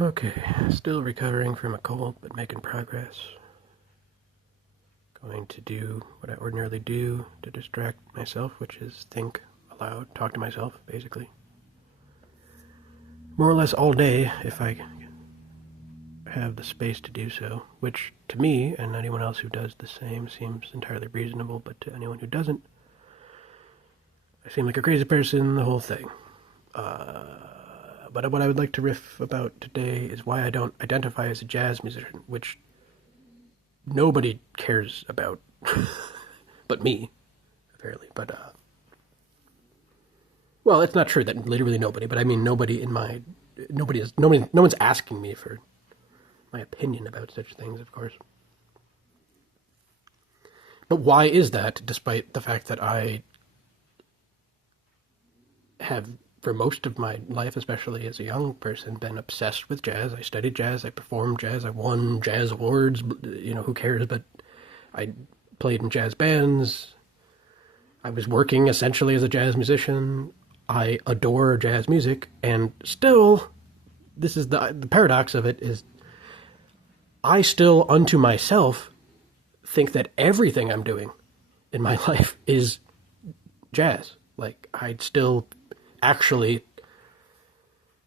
Okay, still recovering from a cold, but making progress. Going to do what I ordinarily do to distract myself, which is think aloud, talk to myself, basically. More or less all day, if I have the space to do so, which to me and anyone else who does the same seems entirely reasonable, but to anyone who doesn't, I seem like a crazy person, the whole thing. But what I would like to riff about today is why I don't identify as a jazz musician, which nobody cares about but me, apparently. But, well, it's not true that literally nobody, but I mean nobody, no one's asking me for my opinion about such things, of course. But why is that, despite the fact that I have, for most of my life, especially as a young person, been obsessed with jazz? I studied jazz, I performed jazz, I won jazz awards, who cares, but I played in jazz bands. I was working essentially as a jazz musician. I adore jazz music, and still, this is the paradox of it, is I still, unto myself, think that everything I'm doing in my life is jazz. Like, I still actually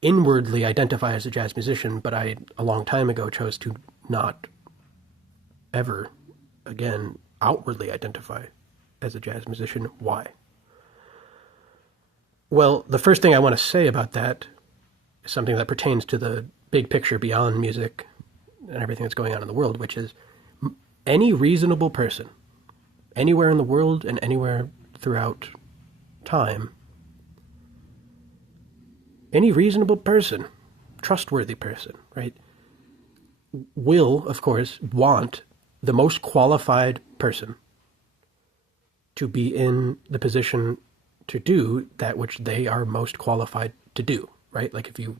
inwardly identify as a jazz musician, but I, a long time ago, chose to not ever again outwardly identify as a jazz musician. Why? Well, the first thing I want to say about that is something that pertains to the big picture beyond music and everything that's going on in the world, which is any reasonable person, anywhere in the world and anywhere throughout time, any reasonable person, trustworthy person, right, will, of course, want the most qualified person to be in the position to do that which they are most qualified to do, right? Like if you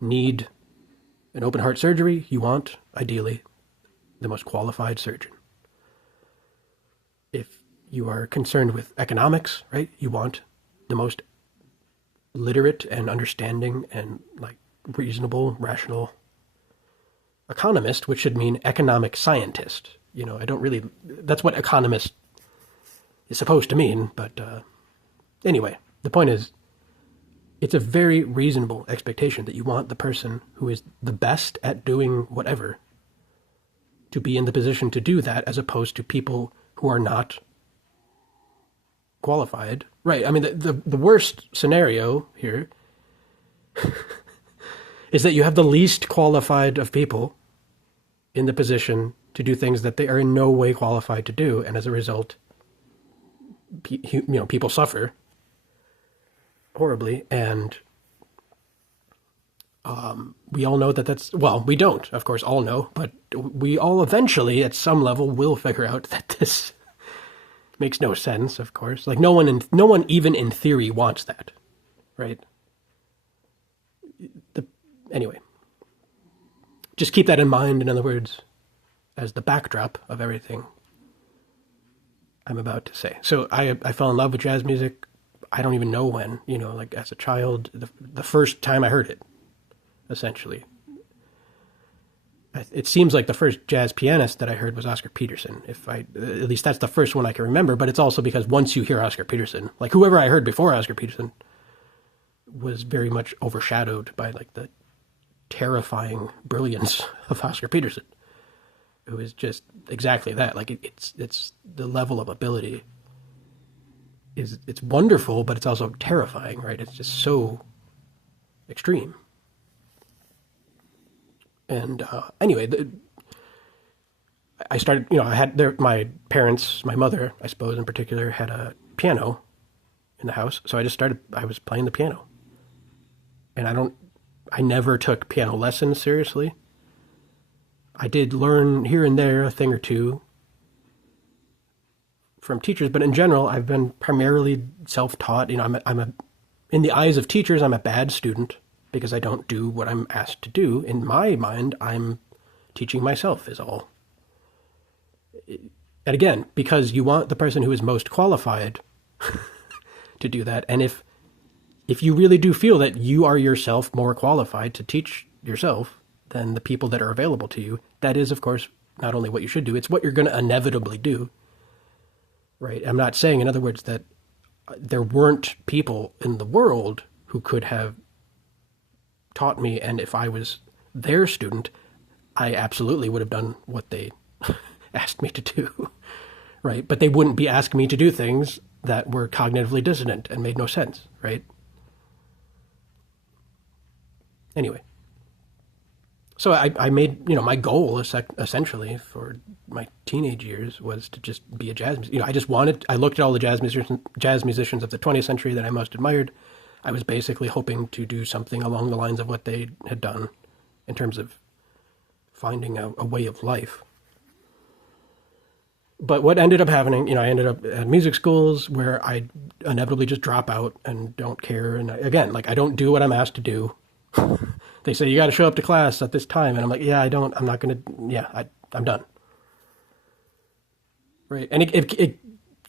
need an open heart surgery, you want, ideally, the most qualified surgeon. If you are concerned with economics, right, you want the most literate and understanding and like reasonable, rational economist, which should mean economic scientist. I don't really, that's what economist is supposed to mean, but anyway, the point is, it's a very reasonable expectation that you want the person who is the best at doing whatever to be in the position to do that, as opposed to people who are not qualified. Right. I mean, the worst scenario here is that you have the least qualified of people in the position to do things that they are in no way qualified to do, and as a result, people suffer horribly, and we all know that that's, well, we don't, of course, all know, but we all eventually, at some level, will figure out that this makes no sense, of course. Like, no one even in theory wants that, right? Anyway, just keep that in mind, in other words, as the backdrop of everything I'm about to say. So I fell in love with jazz music. I don't even know when, like as a child, the first time I heard it, essentially. It seems like the first jazz pianist that I heard was Oscar Peterson. At least that's the first one I can remember, but it's also because once you hear Oscar Peterson, like whoever I heard before Oscar Peterson was very much overshadowed by like the terrifying brilliance of Oscar Peterson. It was just exactly that. Like it's the level of ability it's wonderful, but it's also terrifying, right? It's just so extreme. And anyway, I started, I had my parents, my mother, I suppose in particular, had a piano in the house. So I was playing the piano. And I never took piano lessons seriously. I did learn here and there a thing or two from teachers, but in general, I've been primarily self-taught. In the eyes of teachers, I'm a bad student because I don't do what I'm asked to do. In my mind, I'm teaching myself is all. And again, because you want the person who is most qualified to do that. And if you really do feel that you are yourself more qualified to teach yourself than the people that are available to you, that is, of course, not only what you should do, it's what you're going to inevitably do, right? I'm not saying, in other words, that there weren't people in the world who could have taught me, and if I was their student, I absolutely would have done what they asked me to do, right? But they wouldn't be asking me to do things that were cognitively dissonant and made no sense, right? Anyway, so I made, my goal essentially for my teenage years was to just be a jazz musician. I looked at all the jazz musicians of the 20th century that I most admired. I was basically hoping to do something along the lines of what they had done in terms of finding a way of life. But what ended up happening, I ended up at music schools where I inevitably just drop out and don't care. And again, I don't do what I'm asked to do. They say, you got to show up to class at this time. And I'm like, I'm not going to, I'm done. Right. And it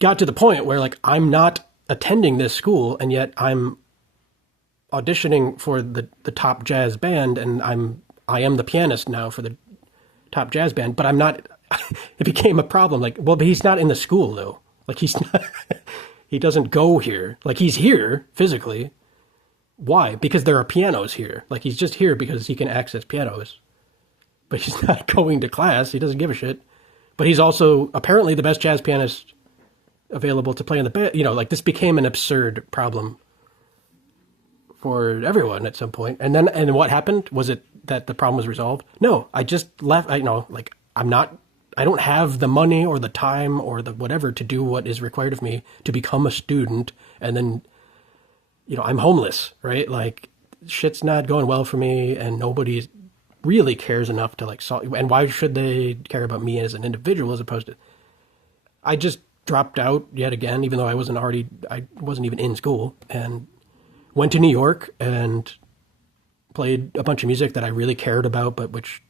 got to the point where I'm not attending this school and yet I'm auditioning for the top jazz band, and I am the pianist now for the top jazz band, but I'm not. It became a problem. But he's not in the school though. He's not. He doesn't go here. He's here physically. Why? Because there are pianos here. He's just here because he can access pianos, but he's not going to class. He doesn't give a shit. But he's also apparently the best jazz pianist available to play in the band. This became an absurd problem for everyone at some point. And what happened? Was it that the problem was resolved? No, I just left. I don't have the money or the time or the whatever to do what is required of me to become a student. And then, I'm homeless, right? Shit's not going well for me and nobody really cares enough to and why should they care about me as an individual as opposed to, I just dropped out yet again, even though I wasn't even in school, and went to New York and played a bunch of music that I really cared about, but which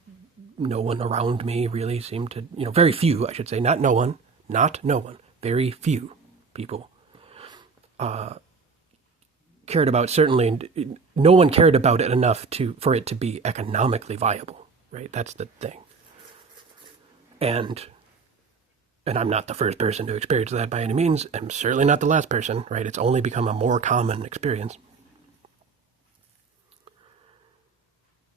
no one around me really seemed to, very few, I should say, not no one, very few people cared about. Certainly, no one cared about it enough for it to be economically viable, right? That's the thing. And I'm not the first person to experience that by any means. I'm certainly not the last person, right? It's only become a more common experience.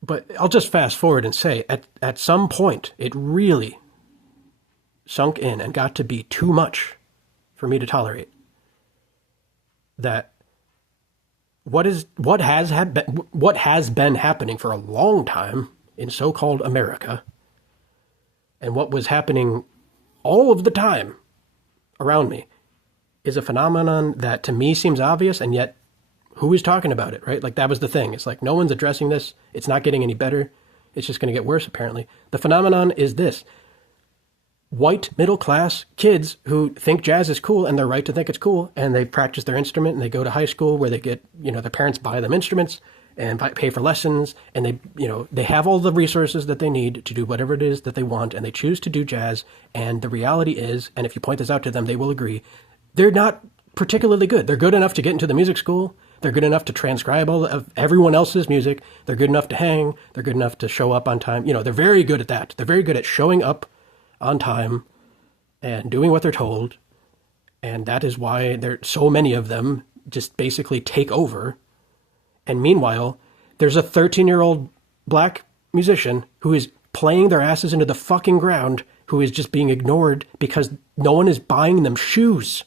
But I'll just fast forward and say, at some point, it really sunk in and got to be too much for me to tolerate. That what has been happening for a long time in so-called America, and what was happening all of the time around me, is a phenomenon that to me seems obvious, and yet who is talking about it, right? That was the thing. It's no one's addressing this. It's not getting any better. It's just going to get worse, apparently. The phenomenon is this. White middle-class kids who think jazz is cool, and they're right to think it's cool, and they practice their instrument, and they go to high school where they get, their parents buy them instruments and pay for lessons, and they have all the resources that they need to do whatever it is that they want, and they choose to do jazz, and the reality is, and if you point this out to them, they will agree, they're not particularly good. They're good enough to get into the music school. They're good enough to transcribe all of everyone else's music. They're good enough to hang. They're good enough to show up on time. They're very good at that. They're very good at showing up on time and doing what they're told. And that is why so many of them just basically take over. And meanwhile, there's a 13-year-old black musician who is playing their asses into the fucking ground, who is just being ignored because no one is buying them shoes.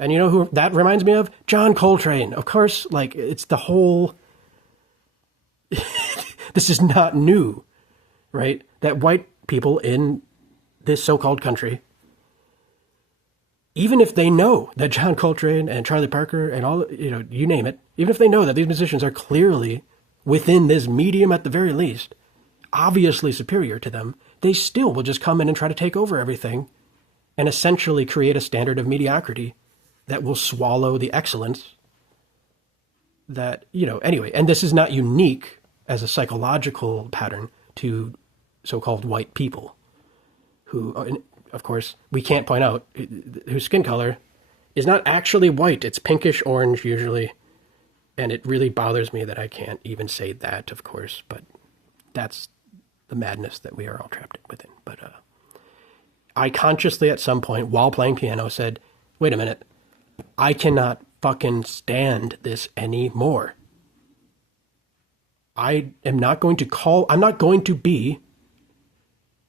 And you know who that reminds me of? John Coltrane. Of course, it's the whole... This is not new, right? That white people in this so-called country, even if they know that John Coltrane and Charlie Parker and all, you name it, even if they know that these musicians are clearly within this medium at the very least, obviously superior to them, they still will just come in and try to take over everything and essentially create a standard of mediocrity that will swallow the excellence that, anyway. And this is not unique as a psychological pattern to so-called white people who, of course, we can't point out, whose skin color is not actually white. It's pinkish orange usually. And it really bothers me that I can't even say that, of course, but that's the madness that we are all trapped within. But I consciously at some point while playing piano said, wait a minute, I cannot fucking stand this anymore. I'm not going to be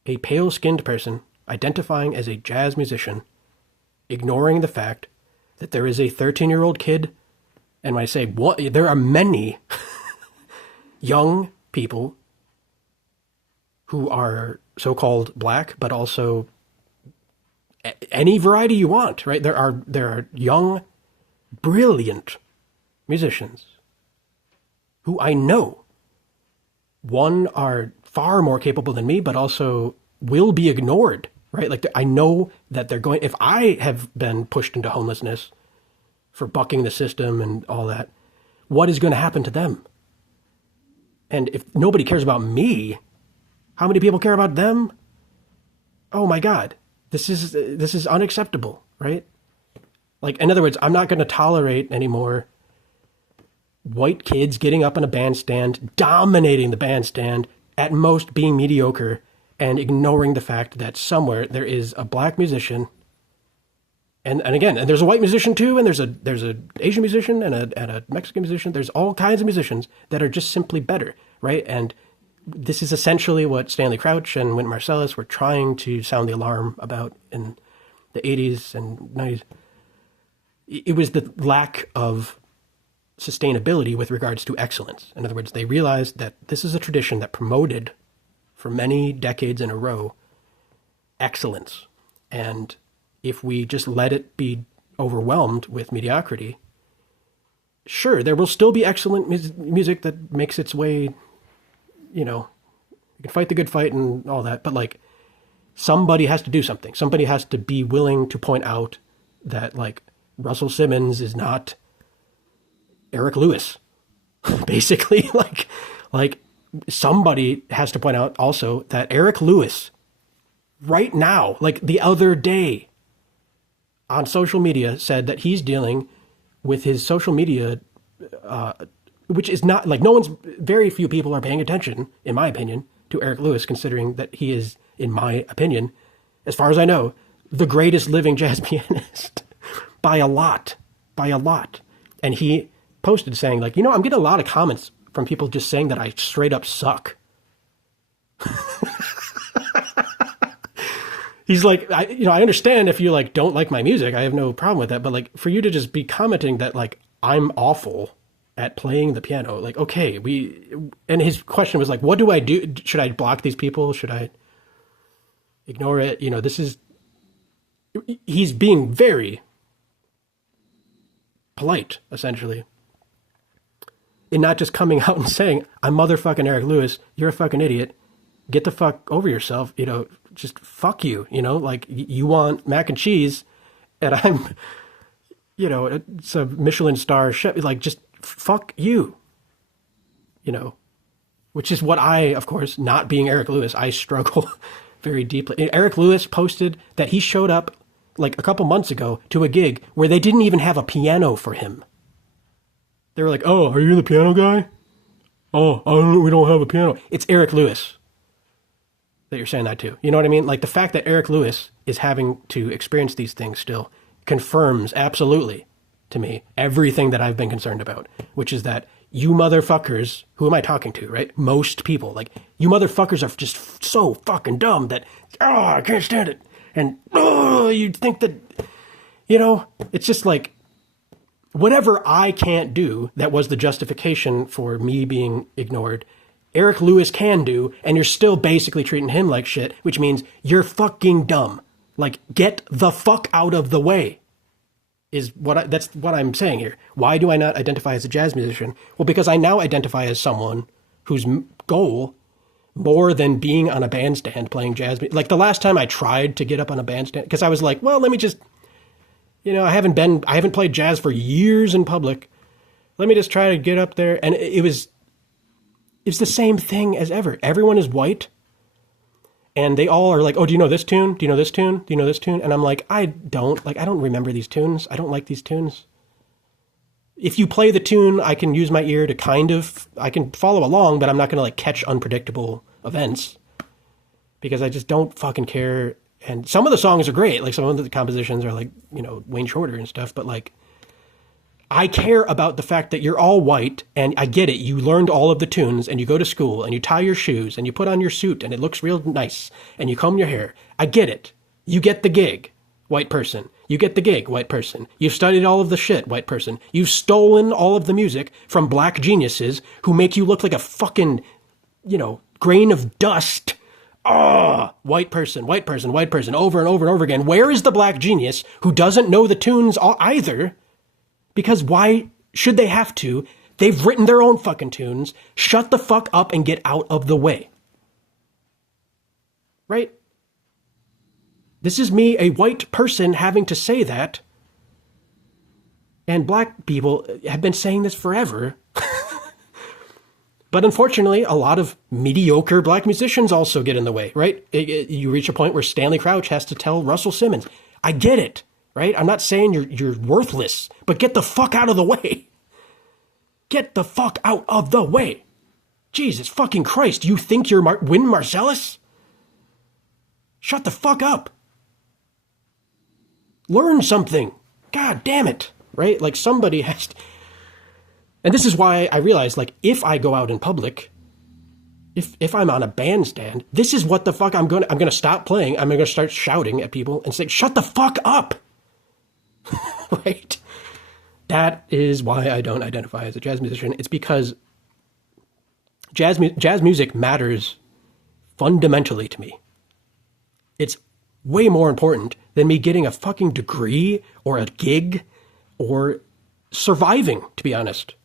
a pale-skinned person identifying as a jazz musician, ignoring the fact that there is a 13-year-old kid, and when I say what, there are many young people who are so-called black, but also any variety you want, right? There are young, brilliant musicians who I know, one, are far more capable than me, but also will be ignored, right? Like, I know that they're going, if I have been pushed into homelessness for bucking the system and all that, what is going to happen to them? And if nobody cares about me, how many people care about them? Oh my God, this is unacceptable, right? Like, in other words, I'm not going to tolerate anymore white kids getting up on a bandstand, dominating the bandstand, at most being mediocre, and ignoring the fact that somewhere there is a black musician, and there's a white musician too, and there's a Asian musician and a Mexican musician. There's all kinds of musicians that are just simply better, right? And this is essentially what Stanley Crouch and Wynton Marsalis were trying to sound the alarm about in the 80s and 90s. It was the lack of sustainability with regards to excellence. In other words, they realized that this is a tradition that promoted for many decades in a row excellence. And if we just let it be overwhelmed with mediocrity, sure, there will still be excellent music that makes its way, you can fight the good fight and all that, but like, somebody has to do something. Somebody has to be willing to point out that, like, Russell Simmons is not Eric Lewis, basically. like somebody has to point out also that Eric Lewis right now, like the other day on social media, said that he's dealing with his social media, which is not like, very few people are paying attention, in my opinion, to Eric Lewis, considering that he is, in my opinion, as far as I know, the greatest living jazz pianist by a lot. And he posted saying, like, I'm getting a lot of comments from people just saying that I straight up suck. He's like, I understand if you like don't like my music, I have no problem with that. But like, for you to just be commenting that like I'm awful at playing the piano, like, okay, and his question was like, what do I do? Should I block these people? Should I ignore it? He's being very polite, essentially, in not just coming out and saying, I'm motherfucking Eric Lewis, you're a fucking idiot, get the fuck over yourself, just fuck you, like, you want mac and cheese, and I'm, it's a Michelin star chef, like, just fuck you, which is what I, of course, not being Eric Lewis, I struggle very deeply. Eric Lewis posted that he showed up like a couple months ago to a gig where they didn't even have a piano for him. They were like, oh, are you the piano guy? Oh, we don't have a piano. It's Eric Lewis that you're saying that to. You know what I mean? Like, the fact that Eric Lewis is having to experience these things still confirms absolutely to me everything that I've been concerned about, which is that you motherfuckers, who am I talking to, right? Most people, like, you motherfuckers are just so fucking dumb that, I can't stand it. And, you'd think that, it's just like, whatever I can't do that was the justification for me being ignored, Eric Lewis can do, and you're still basically treating him like shit, which means you're fucking dumb. Like, get the fuck out of the way, that's what I'm saying here. Why do I not identify as a jazz musician? Well, because I now identify as someone whose goal, more than being on a bandstand playing jazz, like the last time I tried to get up on a bandstand, because I was like, well, let me just, I haven't played jazz for years in public. Let me just try to get up there. And it's the same thing as ever. Everyone is white. And they all are like, oh, do you know this tune? Do you know this tune? Do you know this tune? And I'm like, I don't remember these tunes. I don't like these tunes. if you play the tune, I can use my ear to I can follow along, but I'm not going to like catch unpredictable events because I just don't fucking care. And some of the songs are great. Like some of the compositions are like, Wayne Shorter and stuff, but like, I care about the fact that you're all white, and I get it. You learned all of the tunes, and you go to school, and you tie your shoes, and you put on your suit, and it looks real nice, and you comb your hair. I get it. You get the gig, white person. You get the gig, white person. You've studied all of the shit, white person. You've stolen all of the music from black geniuses who make you look like a fucking, grain of dust. White person, white person, white person, over and over and over again. Where is the black genius who doesn't know the tunes either? Because why should they have to? They've written their own fucking tunes. Shut the fuck up and get out of the way. Right? This is me, a white person, having to say that. And black people have been saying this forever. But unfortunately, a lot of mediocre black musicians also get in the way, right? You reach a point where Stanley Crouch has to tell Russell Simmons, I get it. Right? I'm not saying you're worthless, but get the fuck out of the way. Get the fuck out of the way. Jesus fucking Christ, you think you're Wynton Marsalis? Shut the fuck up. Learn something. God damn it. Right? Like somebody has to... And this is why I realized, like, if I go out in public, if I'm on a bandstand, this is what the fuck I'm gonna stop playing. I'm gonna start shouting at people and say, shut the fuck up. Right? That is why I don't identify as a jazz musician. It's because jazz music matters fundamentally to me. It's way more important than me getting a fucking degree or a gig or surviving, to be honest.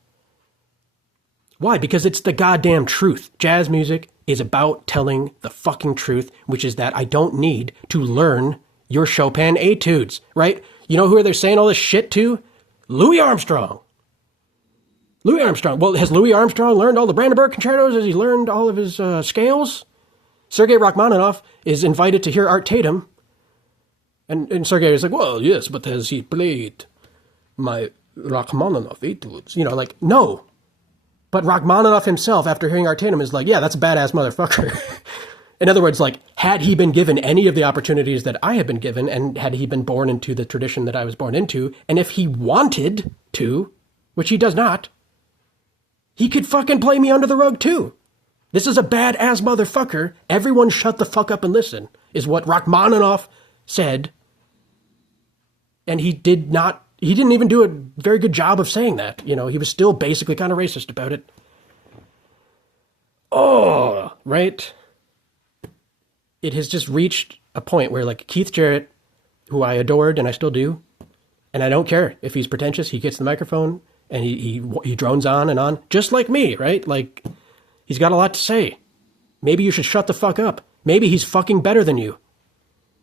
Why? Because it's the goddamn truth. Jazz music is about telling the fucking truth, which is that I don't need to learn your Chopin etudes, right? You know who they're saying all this shit to? Louis Armstrong. Louis Armstrong. Well, has Louis Armstrong learned all the Brandenburg concertos? Has he learned all of his scales? Sergei Rachmaninoff is invited to hear Art Tatum. And Sergei is like, well, yes, but has he played my Rachmaninoff etudes? No. But Rachmaninoff himself, after hearing Art Tatum, is like, yeah, that's a badass motherfucker. In other words, like, had he been given any of the opportunities that I have been given, and had he been born into the tradition that I was born into, and if he wanted to, which he does not, he could fucking play me under the rug too. This is a badass motherfucker. Everyone shut the fuck up and listen, is what Rachmaninoff said. And he didn't even do a very good job of saying that. He was still basically kind of racist about it. Oh, right? It has just reached a point where, like, Keith Jarrett, who I adored and I still do, and I don't care if he's pretentious, he gets the microphone and he drones on, just like me, right? Like, he's got a lot to say. Maybe you should shut the fuck up. Maybe he's fucking better than you.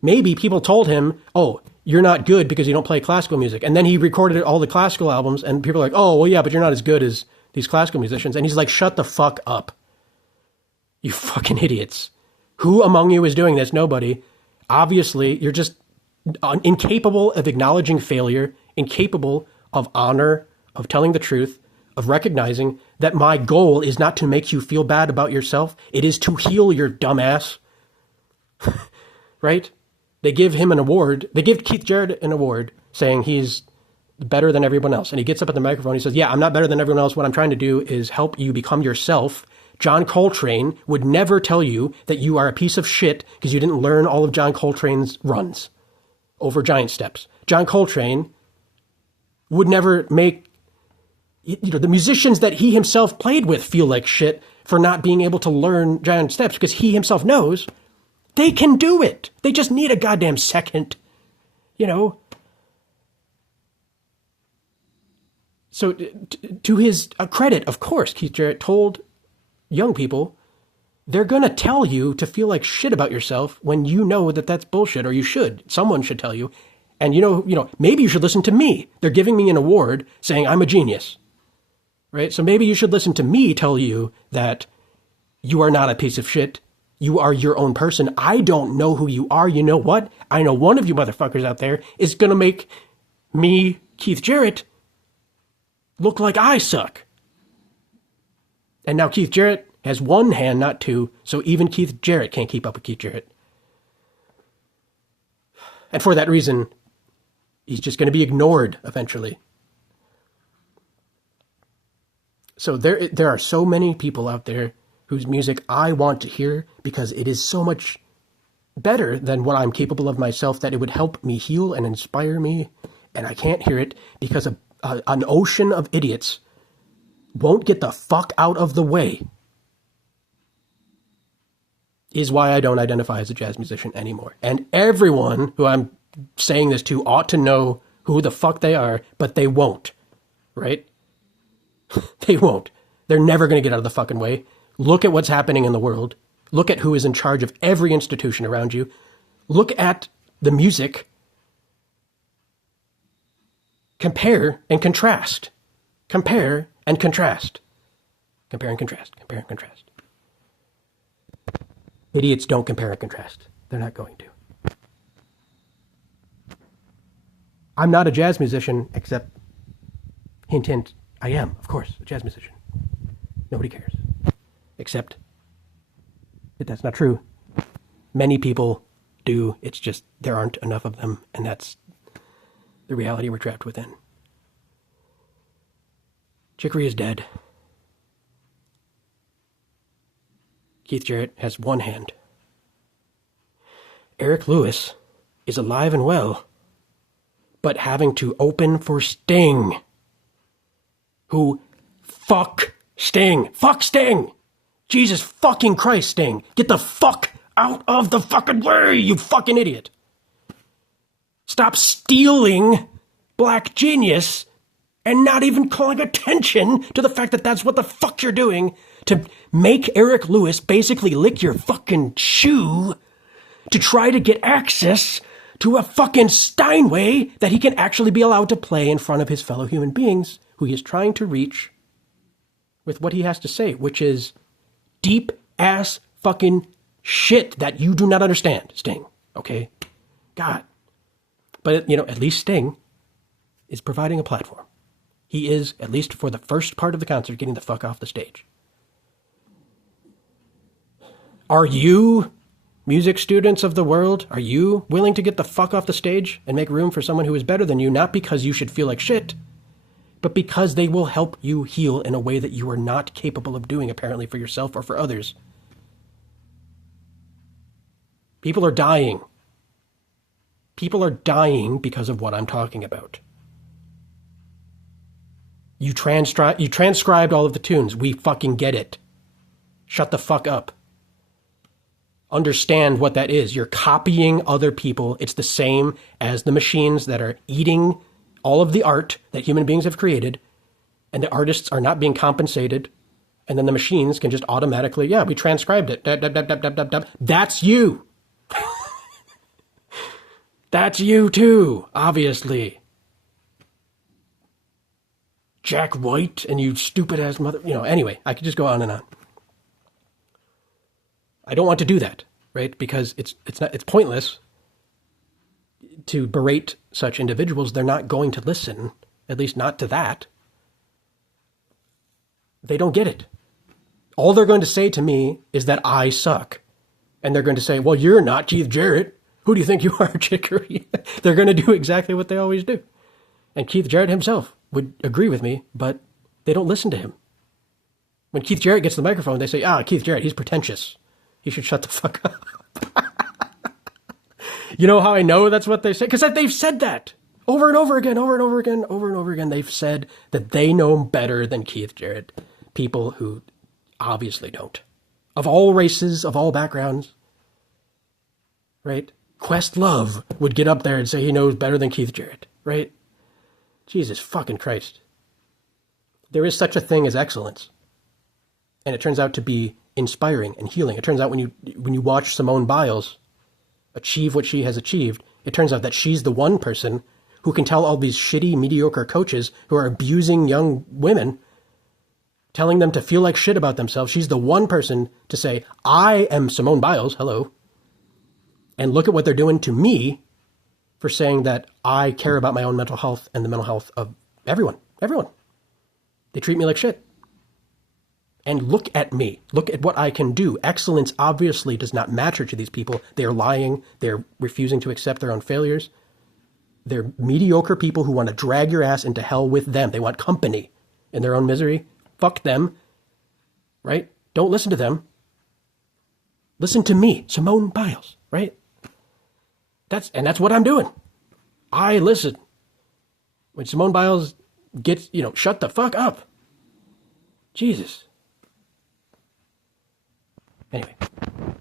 Maybe people told him, oh, you're not good because you don't play classical music. And then he recorded all the classical albums and people are like, oh, well, yeah, but you're not as good as these classical musicians. And he's like, shut the fuck up. You fucking idiots. Who among you is doing this? Nobody. Obviously, you're just incapable of acknowledging failure, incapable of honor, of telling the truth, of recognizing that my goal is not to make you feel bad about yourself. It is to heal your dumbass. Right? They give him an award. They give Keith Jarrett an award saying he's better than everyone else. And he gets up at the microphone. He says, yeah, I'm not better than everyone else. What I'm trying to do is help you become yourself. John Coltrane would never tell you that you are a piece of shit because you didn't learn all of John Coltrane's runs over giant steps. John Coltrane would never make, the musicians that he himself played with feel like shit for not being able to learn giant steps because he himself knows they can do it. They just need a goddamn second, So to his credit, of course, Keith Jarrett told young people, they're going to tell you to feel like shit about yourself when you know that that's bullshit, or you should. Someone should tell you. And, maybe you should listen to me. They're giving me an award saying I'm a genius, right? So maybe you should listen to me tell you that you are not a piece of shit. You are your own person. I don't know who you are. You know what? I know one of you motherfuckers out there is going to make me, Keith Jarrett, look like I suck. And now Keith Jarrett has one hand, not two, so even Keith Jarrett can't keep up with Keith Jarrett. And for that reason, he's just going to be ignored eventually. So there are so many people out there whose music I want to hear because it is so much better than what I'm capable of myself that it would help me heal and inspire me. And I can't hear it because an ocean of idiots won't get the fuck out of the way. Is why I don't identify as a jazz musician anymore. And everyone who I'm saying this to ought to know who the fuck they are, but they won't. Right? They won't. They're never going to get out of the fucking way. Look at what's happening in the world. Look at who is in charge of every institution around you. Look at the music. Compare and contrast. Compare and contrast. Compare and contrast. Compare and contrast. Idiots don't compare and contrast. They're not going to. I'm not a jazz musician, except, hint, hint, I am, of course, a jazz musician. Nobody cares. Except that that's not true. Many people do. It's just there aren't enough of them, and that's the reality we're trapped within. Chicory is dead. Keith Jarrett has one hand. Eric Lewis is alive and well, but having to open for Sting. Who, fuck Sting. Fuck Sting. Jesus fucking Christ, Sting. Get the fuck out of the fucking way, you fucking idiot. Stop stealing Black Genius and not even calling attention to the fact that that's what the fuck you're doing to make Eric Lewis basically lick your fucking shoe to try to get access to a fucking Steinway that he can actually be allowed to play in front of his fellow human beings who he is trying to reach with what he has to say, which is deep ass fucking shit that you do not understand, Sting. Okay? God. But, at least Sting is providing a platform. He is, at least for the first part of the concert, getting the fuck off the stage. Are you, music students of the world, are you willing to get the fuck off the stage and make room for someone who is better than you, not because you should feel like shit, but because they will help you heal in a way that you are not capable of doing, apparently, for yourself or for others? People are dying. People are dying because of what I'm talking about. You transcribed all of the tunes. We fucking get it. Shut the fuck up. Understand what that is. You're copying other people. It's the same as the machines that are eating all of the art that human beings have created, and the artists are not being compensated, and then the machines can just automatically, we transcribed it. That's you. That's you too, obviously. Jack White and you stupid ass mother, anyway, I could just go on and on. I don't want to do that, right? Because it's pointless to berate such individuals. They're not going to listen, at least not to that. They don't get it. All they're going to say to me is that I suck. And they're going to say, well, you're not Keith Jarrett. Who do you think you are, Chicory? They're going to do exactly what they always do. And Keith Jarrett himself would agree with me, but they don't listen to him. When Keith Jarrett gets the microphone, they say, Keith Jarrett, he's pretentious. He should shut the fuck up. You know how I know that's what they say? Because they've said that over and over again, over and over again, over and over again. They've said that they know better than Keith Jarrett. People who obviously don't. Of all races, of all backgrounds. Right? Questlove would get up there and say he knows better than Keith Jarrett. Right? Jesus fucking Christ. There is such a thing as excellence. And it turns out to be inspiring and healing. It turns out when you watch Simone Biles achieve what she has achieved, it turns out that she's the one person who can tell all these shitty, mediocre coaches who are abusing young women, telling them to feel like shit about themselves. She's the one person to say, I am Simone Biles, hello, and look at what they're doing to me for saying that I care about my own mental health and the mental health of everyone. Everyone. They treat me like shit. And look at me. Look at what I can do. Excellence obviously does not matter to these people. They are lying. They're refusing to accept their own failures. They're mediocre people who want to drag your ass into hell with them. They want company in their own misery. Fuck them. Right? Don't listen to them. Listen to me, Simone Biles, right? That's what I'm doing. I listen. When Simone Biles gets, shut the fuck up. Jesus. Anyway.